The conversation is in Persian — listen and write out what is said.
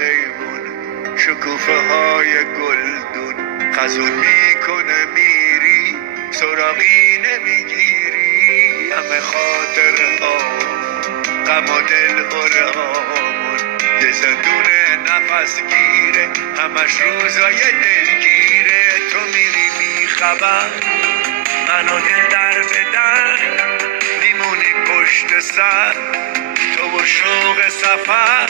ایوون، شکوفه های گلدون، خزون میکنه میری سراغی نمیگیری. همه خاطره ها غم و دل هامون، یه زندون نفس گیره همش روزای دلگیره. تو میری بی خبر منو دل در بدن، میمونی پشت سر تو و شوق سفر